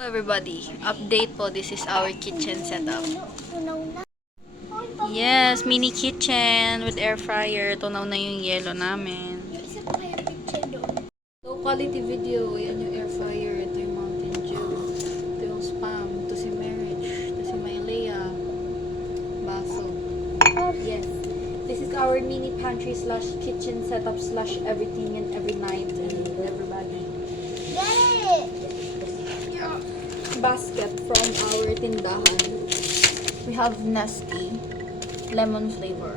Hello everybody, update po, this is our kitchen setup. Yes, mini kitchen with air fryer. Tunaw na yung yelo namin. Low quality video, yan yung air fryer. Ito yung Mountain Dew. Ito yung Spam. Ito si Marriage. Ito si Maylea. Baso. Yes. This is our mini pantry slash kitchen setup slash everything and every night and everybody. Basket from our tindahan. We have Nestea lemon flavor.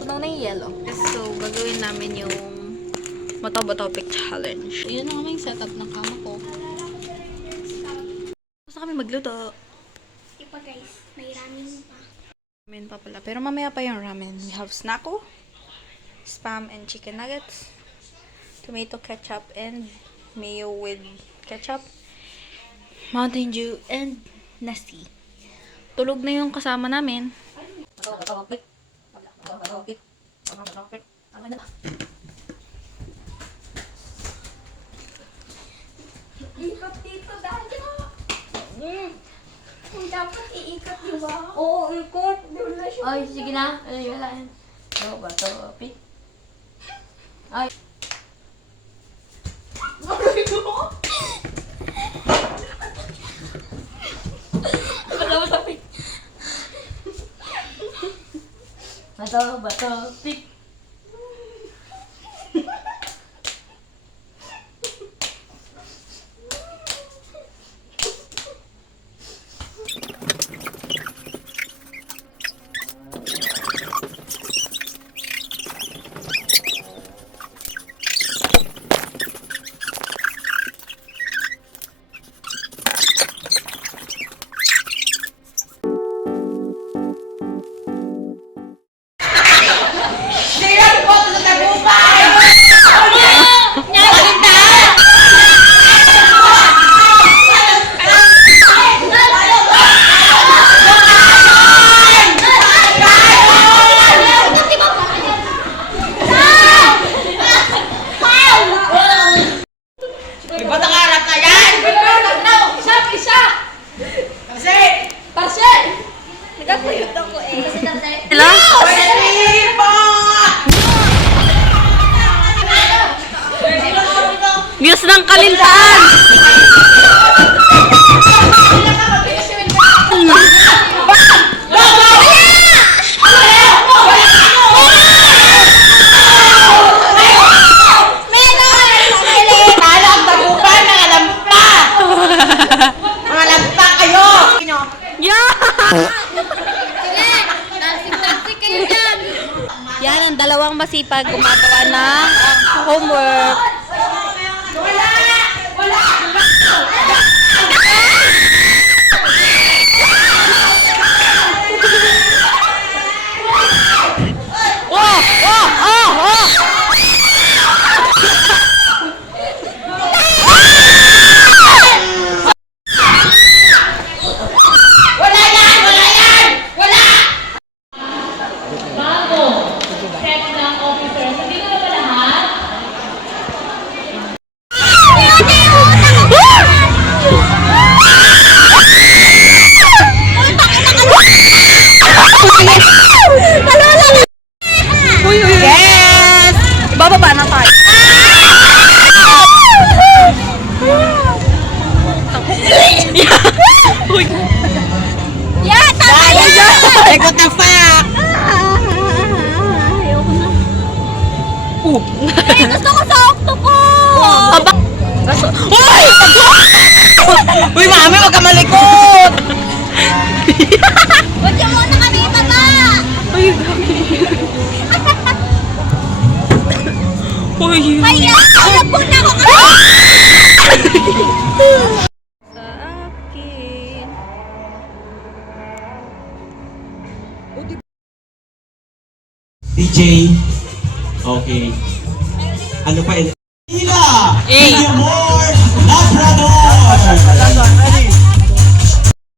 Tunaw na yung yellow. So, gagawin namin yung Matoba Topic Challenge. Yun na kami yung setup ng kama ko. Gusto kami magluto. Ipa guys, may ramen pa. Ramen pa pala. Pero mamaya pa yung ramen. We have Snacko, Spam and chicken nuggets, tomato ketchup and mayo with ketchup, Mountain Dew, and Nestea. Tulog na yung kasama namin. Ikot dito, Dayo! Kung dapat iikot, di ba? Oo, ikot. Doon na siya. Ay, sige na. Ay, wala yan. Ano ba ito? Pit? Ay. Bato, bato, pit. Views ng Kalintaan! Yan ang dalawang masipag gumagawa ng homework. Yes! Bababa na tayo. Yeah, tama yan! What the fuck? Ayoko na. Gusto ko sa octopus! Aba! Uy! Uy, mami, wag ka malikot! Huwag yung muna kami ibaba! Uy! Kaya, alam po na ako! Sa akin. DJ. Okay. Ano pa? Ila! Hey! Amor! Labrador!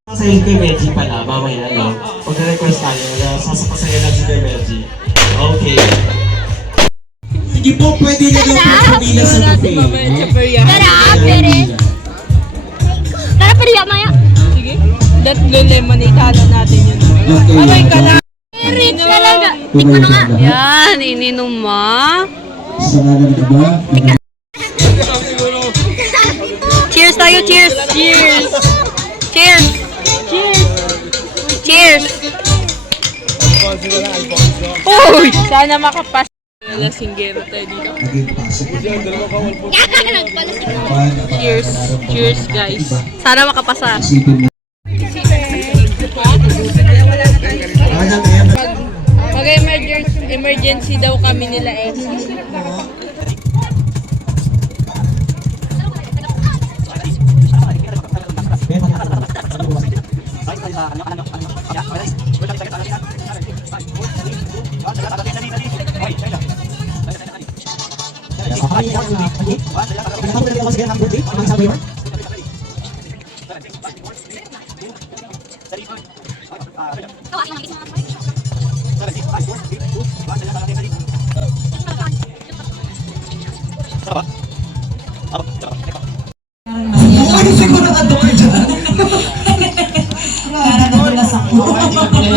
Sasayin ko yung Medji pala, mamaya, no? Pag-request tayo, sasapasayin lang si Medji. Okay. Sige po, pwede na daw po pumila sa buffet. Tara, Pere! Tatlo lemonade, halo natin yun. Aray ka na! Rich talaga. Tikman na nga. Yan, ininom mo. Sa ngalan ng Ama, ng Cheers tayo, cheers! Cheers! Cheers! Cheers! Cheers! Uy! Sana makapas. Lasinggero tayo dito. naging pasok Cheers. Cheers, guys. Sana makapasa. isipin mo. Mag-emergency daw kami nila eh.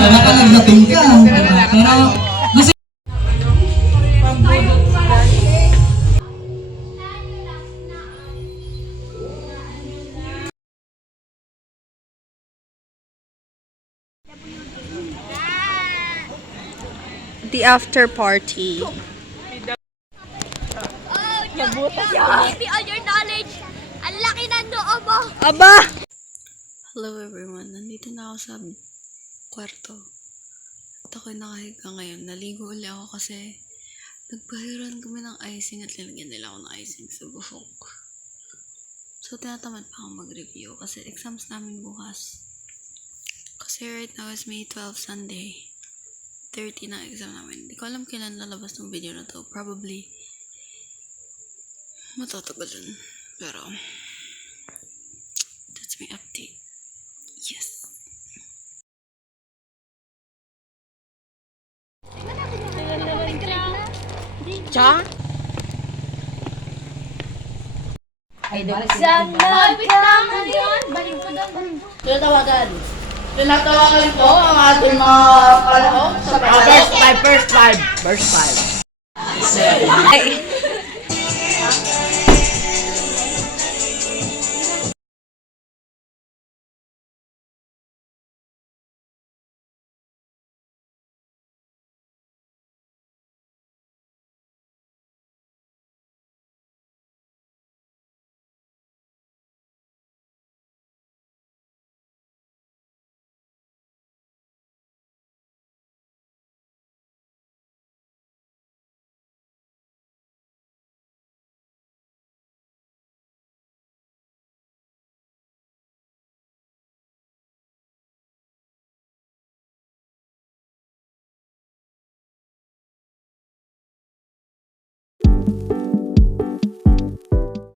Nakalagdating ka. Pero, The after party. Oh, give me all your knowledge. Ang laki ng noo mo. Aba! Hello everyone, nandito na ako sa kwarto. At ako'y nakahiga ngayon. Naligo ulit ako kasi nagpahiran kami ng icing at lalagyan nila ako ng icing sa buhok. So, tinatamad pa akong mag-review kasi exams namin bukas. Kasi right now is May 12 Sunday. 30 na exam namin. Hindi ko alam kailan lalabas ng video na to. Probably matatagal dun. Pero that's my update. Yes. Sana wait lang. Ano yun? Balik mo daw. Tinatawagan ko ang ating mga sa first five. Ay,